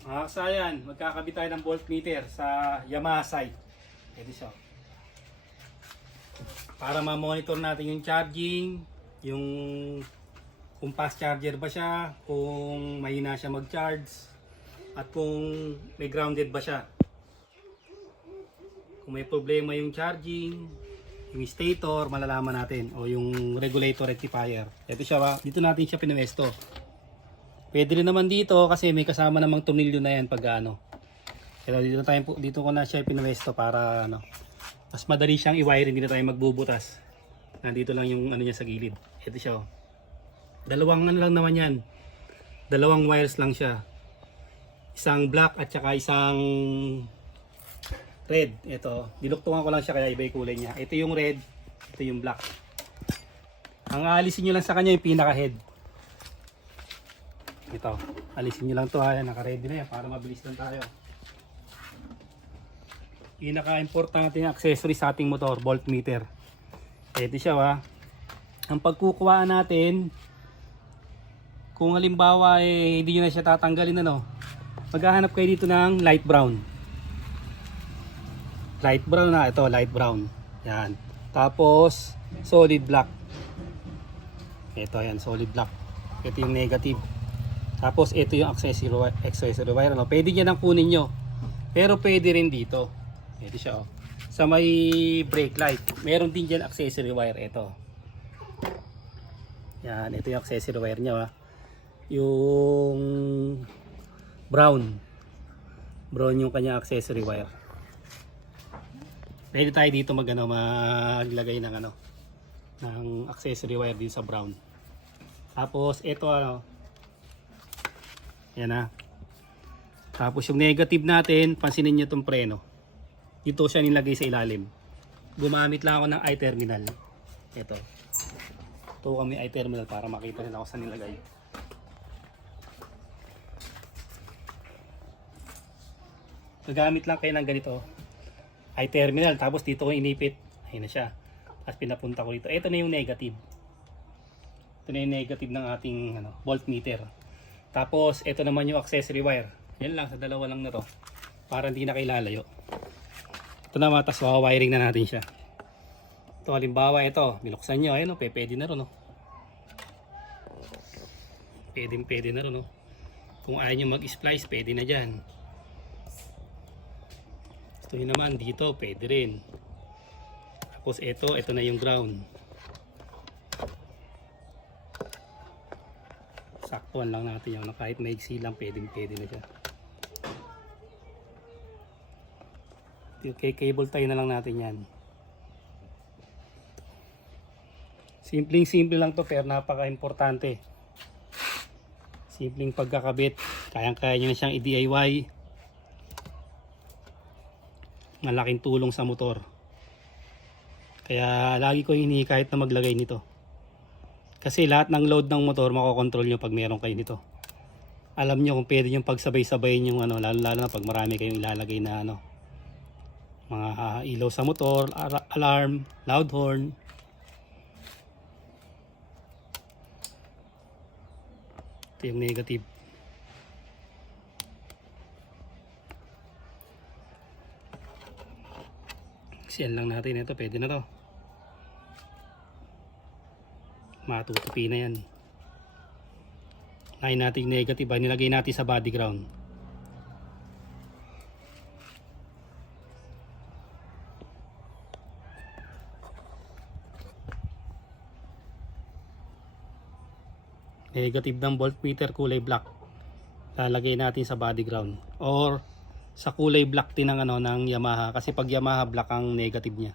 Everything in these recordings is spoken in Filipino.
Mga kasayan, magkakabit tayo ng voltmeter sa Yamaha site. Ito siya. Para ma-monitor natin yung charging, yung kung fast charger ba siya, kung mahina siya mag-charge, at kung may grounded ba siya. Kung may problema yung charging, yung stator, malalaman natin. O yung regulator rectifier. Ito siya, dito natin siya pinuwesto. Pwede rin naman dito kasi may kasama namang tornilyo na yan pag ano. Pero dito ko na siya pinuwesto para ano, mas madali siyang i-wire, hindi na tayo magbubutas. Nandito lang yung ano niya sa gilid. Ito siya. Oh. Dalawang ano lang naman yan. Dalawang wires lang siya. Isang black at saka isang red. Ito. Diluktungan ko lang siya kaya iba yung kulay niya. Ito yung red. Ito yung black. Ang aalisin nyo lang sa kanya yung pinaka head. Ito. Alisin nyo lang to ha. Naka-ready na yan para mabilis lang tayo. Pinaka-importante yung accessory sa ating motor, voltmeter. Ito siya ha. Ang pagkukuhaan natin, kung halimbawa hindi nyo na siya tatanggalin ano, maghahanap kayo dito ng light brown. Light brown na, ito light brown. Yan. Tapos solid black. Ito yan, solid black. Ito yung negative. Tapos ito yung accessory wire. Ano? Pwede niya nang kunin nyo. Pero pwede rin dito. Ito siya oh. Sa may brake light. Meron din dyan accessory wire. Ito. Yan. Ito yung accessory wire niya. Yung brown. Brown yung kanya accessory wire. Pwede tayo dito maglagay ng ng accessory wire din sa brown. Tapos ito ano. Yan na. Tapos yung negative natin, pansinin nyo itong preno. Dito siya nilagay sa ilalim. Gumamit lang ako ng i-terminal. Ito. Ito kami i-terminal para makita nila ako saan nilagay. Gagamit lang kayo ng ganito. I-terminal. Tapos dito ko inipit. Ayun na siya. Tapos pinapunta ko dito. Ito na yung negative. Ito na yung negative ng ating voltmeter. Tapos ito naman yung accessory wire. Yan lang, sa dalawa lang na to. Para hindi na kailalayo. Ito naman, tapos wiring na natin siya. Ito halimbawa ito, binuksan nyo, ayun o, pwede na rin o. Pwede na rin o. Kung ayaw nyo mag-splice, pwede na dyan. Ito yun naman, dito, pwede rin. Tapos ito na yung ground. Saktuan lang natin yung kahit maigsi lang, pwede na siya. Okay, cable tie na lang natin yan. Simple lang to pero napaka-importante. Simpleng pagkakabit. Kayang-kaya nyo na siyang i-DIY. Malaking tulong sa motor. Kaya lagi ko hinihikayat na maglagay nito. Kasi lahat ng load ng motor makokontrol nyo pag meron kayo nito. Alam nyo kung pwede nyo pagsabay-sabayin yung lalo na pag marami kayong ilalagay na mga ilaw sa motor, alarm, loud horn. Ito yung negative. Siyan lang natin ito, pwede na to. Matutupi na yan. Ngayon natin negative, nilagay natin sa body ground. Negative ng voltmeter kulay black. Lalagay natin sa body ground or sa kulay black din ng Yamaha kasi pag Yamaha black ang negative niya.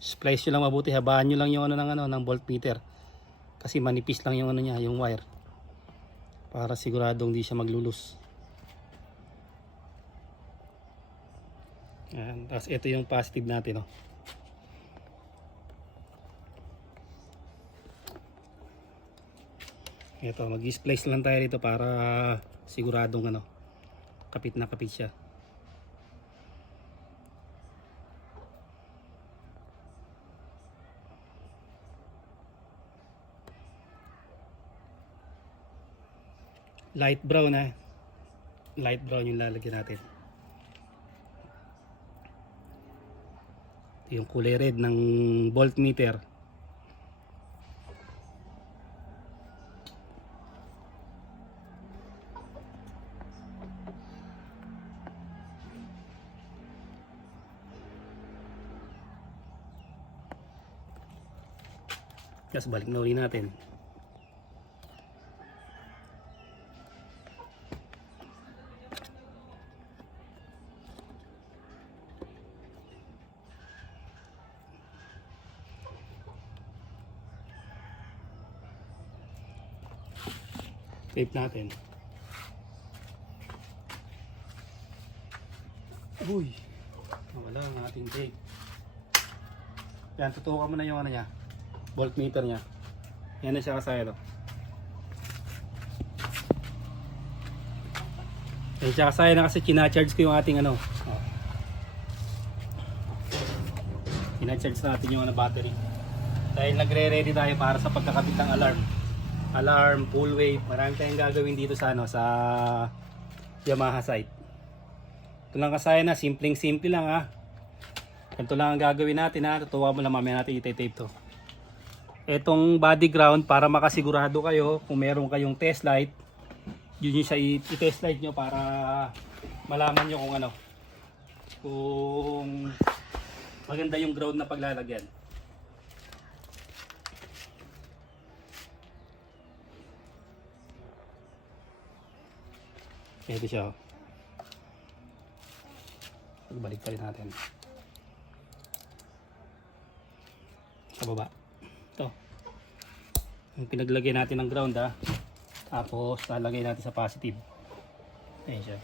Splice nyo lang mabuti, habaan nyo lang yung ng voltmeter kasi manipis lang yung niya, yung wire, para siguradong hindi siya maglulus. Yan. Tapos ito yung positive natin ito, mag-splice lang tayo dito para siguradong kapit na kapit siya. light brown ha. Light brown yung lalagyan natin. Ito yung kulay red ng voltmeter. Tapos balik na ulit natin. Tape natin. Uy, wala ang ating tape. Yan, tutukan mo na yung ano niya, voltmeter niya. Yan na siya kasaya. Yan siya kasaya na kasi kinacharge ko yung ating ano. Oh. Kinacharge natin yung ano, battery. Dahil nagre-ready tayo para sa pagkakabit ng alarm, full wave. Marami tayong gagawin dito sa ano, sa Yamaha site. Ito lang kasaya na, simpleng-simple lang ha. Ito lang ang gagawin natin ha. Tutuwa mo lang, mamaya natin ite-tape to. Etong body ground, para makasigurado kayo kung meron kayong test light, yun yung siya i-test light nyo para malaman nyo kung ano, kung maganda yung ground na paglalagyan. Ito siya. Pagbalik pa rin natin. Sa baba. Ito. Yung pinaglagay natin ng ground ha. Tapos lalagay natin sa positive. Ayan siya.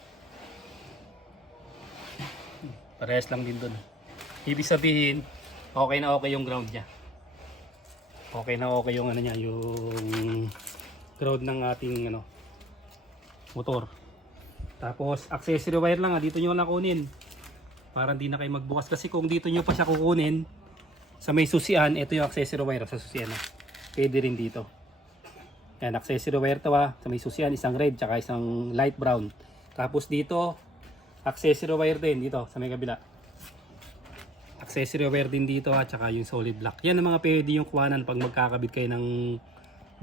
Parehas lang din dun. Ibig sabihin, okay na okay yung ground niya. Okay na okay yung ano niya, yung ground ng ating ano, motor. Tapos accessory wire lang ha, dito nyo lang kunin. Para hindi na kayo magbukas, kasi kung dito nyo pa siya kukunin sa may susian, ito yung accessory wire sa susian ha. Pwede rin dito. Yan, accessory wire to ha, sa may susian, isang red tsaka isang light brown. Tapos dito accessory wire din dito sa may kabila. Accessory wire din dito ha, tsaka yung solid black. Yan ang mga pwede yung kuhanan pag magkakabit kayo ng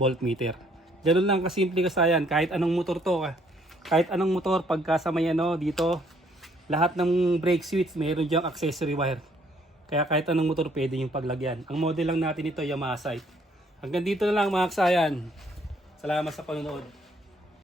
voltmeter. Ganun lang kasimple kasayan, kahit anong motor to ha. Kahit anong motor, pagka sa may ano dito, lahat ng brake switch mayroon diyang accessory wire. Kaya kahit anong motor pwede yung paglagyan. Ang model lang natin ito, Yamaha site. Hanggang dito na lang mga kasayan. Salamat sa panonood.